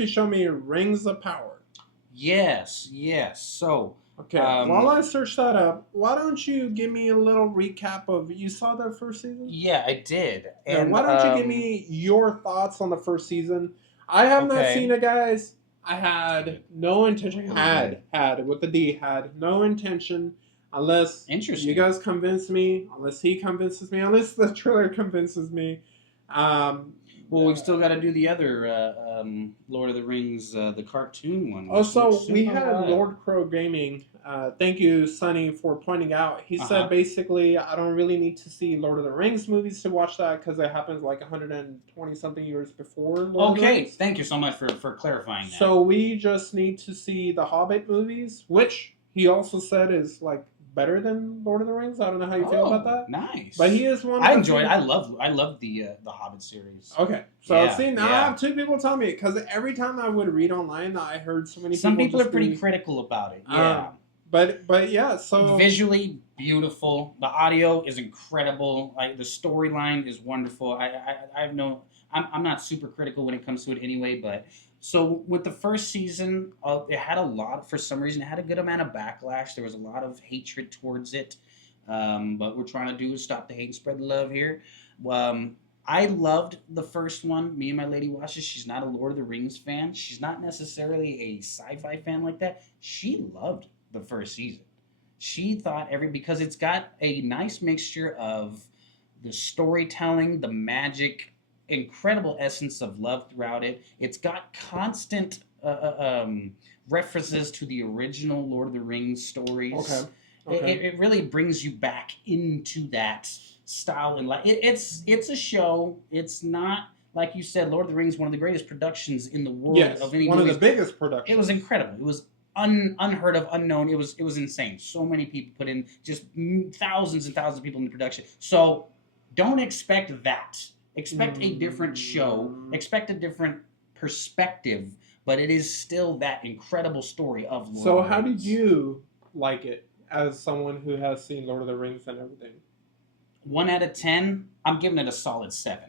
to show me Rings of Power. Yes. So, Okay, while I search that up, why don't you give me a little recap of, you saw the first season? yeah, I did. Yeah, And why don't you give me your thoughts on the first season? I have not seen it, guys. I had no intention, had with the D, had no intention, unless you guys convince me, unless he convinces me, unless the trailer convinces me. Well, we've still got to do the other Lord of the Rings, the cartoon one. Also, we had Lord Crow Gaming. Thank you, Sonny, for pointing out. He said basically, I don't really need to see Lord of the Rings movies to watch that because it happens like 120 something years before Lord of the Rings. Thank you so much for clarifying that. So we just need to see the Hobbit movies, which he also said is like better than Lord of the Rings. I don't know how you feel about that. Nice. But he is one. I enjoyed it. I love the Hobbit series. Okay, so see now I have two people tell me, because every time I would read online, I heard so many. Some people are pretty critical about it. Yeah. But yeah, so visually beautiful. The audio is incredible. Like the storyline is wonderful. I'm not super critical when it comes to it anyway, but. So with the first season, it had for some reason, it had a good amount of backlash. There was a lot of hatred towards it. But we're trying to do is stop the hate and spread the love here. I loved the first one. Me and my lady watches. She's not a Lord of the Rings fan. She's not necessarily a sci-fi fan like that. She loved the first season. She thought because it's got a nice mixture of the storytelling, the magic, incredible essence of love throughout it. It's got constant references to the original Lord of the Rings stories. Okay. It really brings you back into that style and like it's a show. It's not like you said. Lord of the Rings, one of the greatest productions in the world of any. One of the biggest productions. It was incredible. It was unheard of, unknown. It was insane. So many people put in, just thousands and thousands of people in the production. So don't expect that. Expect a different show. Expect a different perspective, but it is still that incredible story of Lord of the Rings. So how did you like it as someone who has seen Lord of the Rings and everything? 1 out of 10, I'm giving it a solid 7.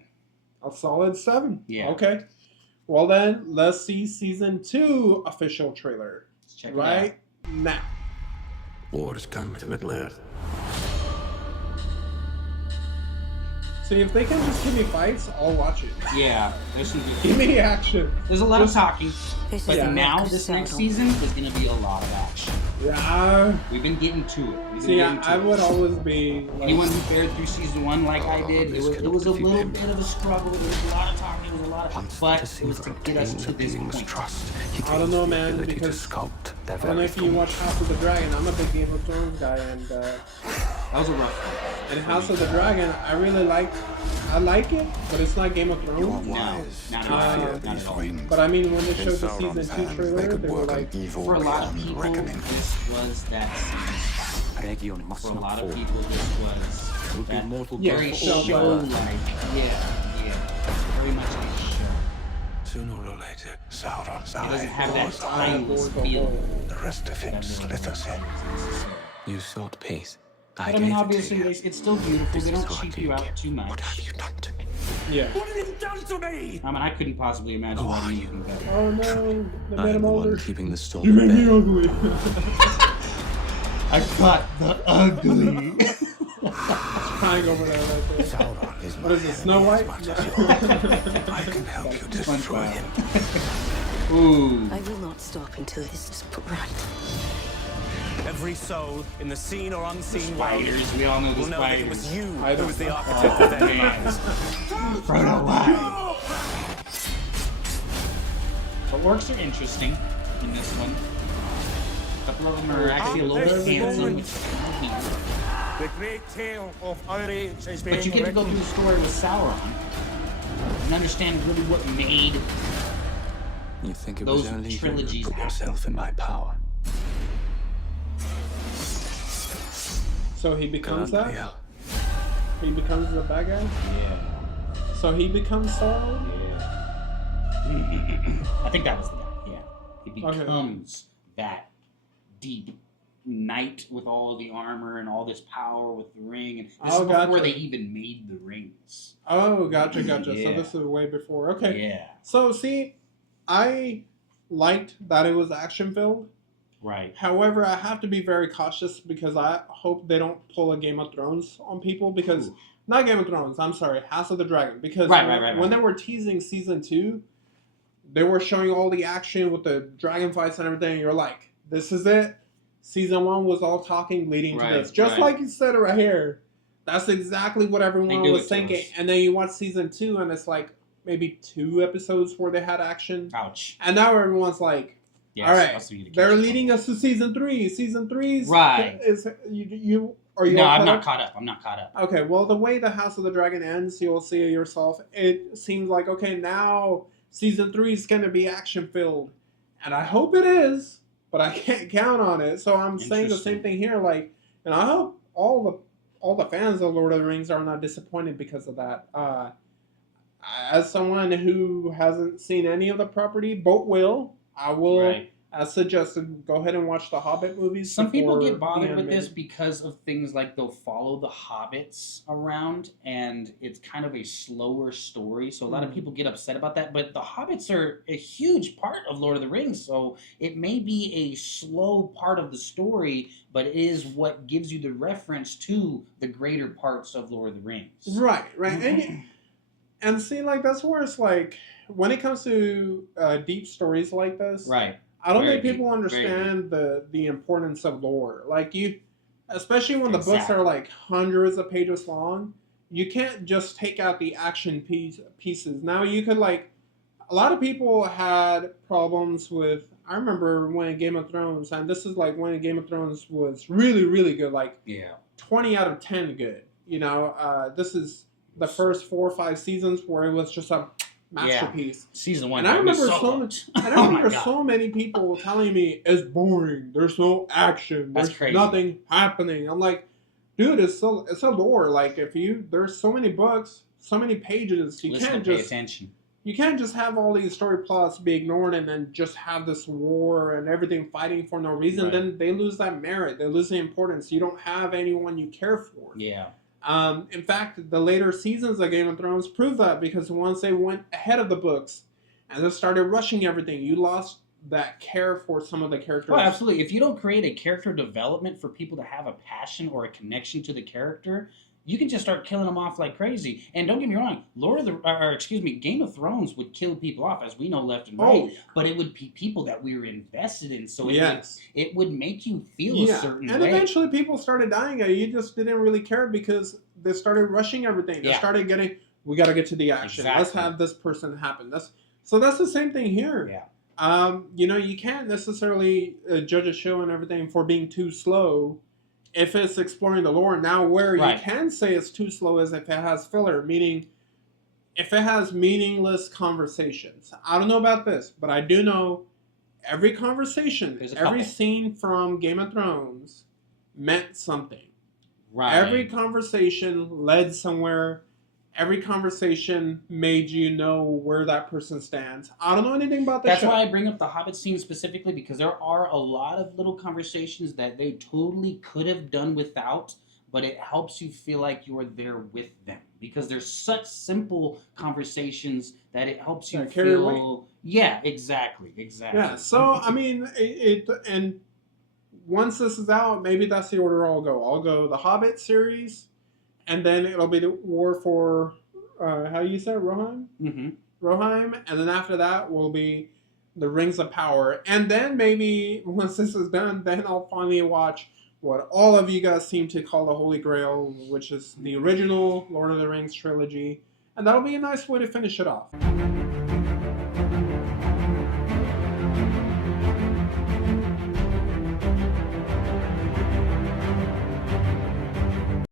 A solid 7? Yeah. Okay. Well then, let's see Season 2 official trailer. Let's check it out. Now. War has come to Middle-earth. See, if they can just give me fights, I'll watch it. Yeah. Give me action. There's a lot of talking, but now this next season is going to be a lot of action. Yeah. We've been getting to it. See, I would always be... Like, anyone who fared through Season 1 like I did, it was a little bit of a struggle. There was a lot of talking, there was a lot of... But it was to get us to this point. I don't know, man, because... I don't know if you watch House of the Dragon. I'm a big Game of Thrones guy, and... that was a rough one. And House of the Dragon, I really like... I like it, but it's not Game of Thrones. No, not at all. But I mean, when they showed the Season 2 trailer, they were like... For a lot of people, this was that season. For a lot of people, this was that very show-like. Yeah. Very much like a show. Sooner or later, Sauron's eye doesn't have that timeless feel. The rest of him slithers in. You sought peace. But I mean, obviously, it's still beautiful. They don't cheap you out too much. What have you done to me? Yeah. What have you done to me? I mean, I couldn't possibly imagine anything better. Oh no, they made him older. Keeping the storm. You made me ugly. I got the ugly. Crying over there right there. Sauron is What is it, Snow White? I can help you destroy him. Ooh. I will not stop until this is put right. Every soul in the seen or unseen world Spiders, we all know the will know that it spiders. was you I who was the don't- architect of their demise. Frodo, why? The orcs are interesting in this one. A couple of them are actually a little bit handsome, which is kind of neat. The great tale of our age is being But you get to go through the story with Sauron and understand really what made You think it those was only trilogies you who put happen. yourself in my power? So he becomes that? Yeah. He becomes the bad guy? Yeah. So he becomes Sauron? Yeah. I think that was the guy, yeah. He becomes that deep knight with all the armor and all this power with the ring. And this is before they even made the rings. Oh, gotcha. Yeah. So this is way before. Okay. Yeah. So, see, I liked that it was action filled. Right. However, I have to be very cautious because I hope they don't pull a Game of Thrones on people because not Game of Thrones. I'm sorry, House of the Dragon. Because when they were teasing season 2, they were showing all the action with the dragon fights and everything. And you're like, this is it. Season 1 was all talking leading to this, just like you said right here. That's exactly what everyone was thinking. And then you watch season 2, and it's like maybe 2 episodes where they had action. Ouch. And now everyone's like, yes, all right, they're leading us to season 3. Season 3 is you. Are you? No, I'm not caught up. I'm not caught up. Okay, well, the way the House of the Dragon ends, you'll see it yourself. It seems like okay, now season 3 is going to be action filled, and I hope it is, but I can't count on it. So I'm saying the same thing here. Like, and I hope all the fans of Lord of the Rings are not disappointed because of that. As someone who hasn't seen any of the property, but I will, as suggested, go ahead and watch the Hobbit movies. Some people get bothered with this because of things like they'll follow the hobbits around, and it's kind of a slower story. So a lot of people get upset about that. But the hobbits are a huge part of Lord of the Rings, so it may be a slow part of the story, but it is what gives you the reference to the greater parts of Lord of the Rings. Right. And see, like, that's where it's like, when it comes to deep stories like this, I don't think people understand the importance of lore. Like, especially when the books are like hundreds of pages long, you can't just take out the action pieces. Now, you could, like, a lot of people had problems with, I remember when Game of Thrones, and this is like when Game of Thrones was really, really good, like 20 out of 10 good. You know, this is the first 4 or 5 seasons where it was just a masterpiece. Season 1. And I remember so many people telling me it's boring. There's no action. There's nothing happening. I'm like, dude, it's a lore. Like, there's so many books, so many pages. You can't just have all these story plots be ignored and then just have this war and everything fighting for no reason. Then they lose that merit. They lose the importance. You don't have anyone you care for. Yeah. In fact, the later seasons of Game of Thrones prove that, because once they went ahead of the books and they started rushing everything, you lost that care for some of the characters. Oh, absolutely. If you don't create a character development for people to have a passion or a connection to the character, you can just start killing them off like crazy. And don't get me wrong, Game of Thrones would kill people off, as we know, left and right. But it would be people that we were invested in, so it would make you feel a certain way. And eventually people started dying. You just didn't really care because they started rushing everything. They started getting, we got to get to the action. Let's have this person happen. So that's the same thing here. Yeah. You can't necessarily judge a show and everything for being too slow if it's exploring the lore. Now, where you can say it's too slow is if it has filler, meaning if it has meaningless conversations. I don't know about this, but I do know every conversation, every scene from Game of Thrones meant something. Every conversation led somewhere. Every conversation made you know where that person stands. I don't know anything about that. That's why I bring up the Hobbit scene specifically, because there are a lot of little conversations that they totally could have done without, but it helps you feel like you're there with them, because they're such simple conversations that it helps you feel. Yeah, exactly. Yeah. So I mean, and once this is out, maybe that's the order I'll go. I'll go the Hobbit series. And then it'll be the war for, how do you say it, Rohirrim? Mm-hmm. Rohirrim. And then after that will be the Rings of Power. And then maybe, once this is done, then I'll finally watch what all of you guys seem to call the Holy Grail, which is the original Lord of the Rings trilogy. And that'll be a nice way to finish it off.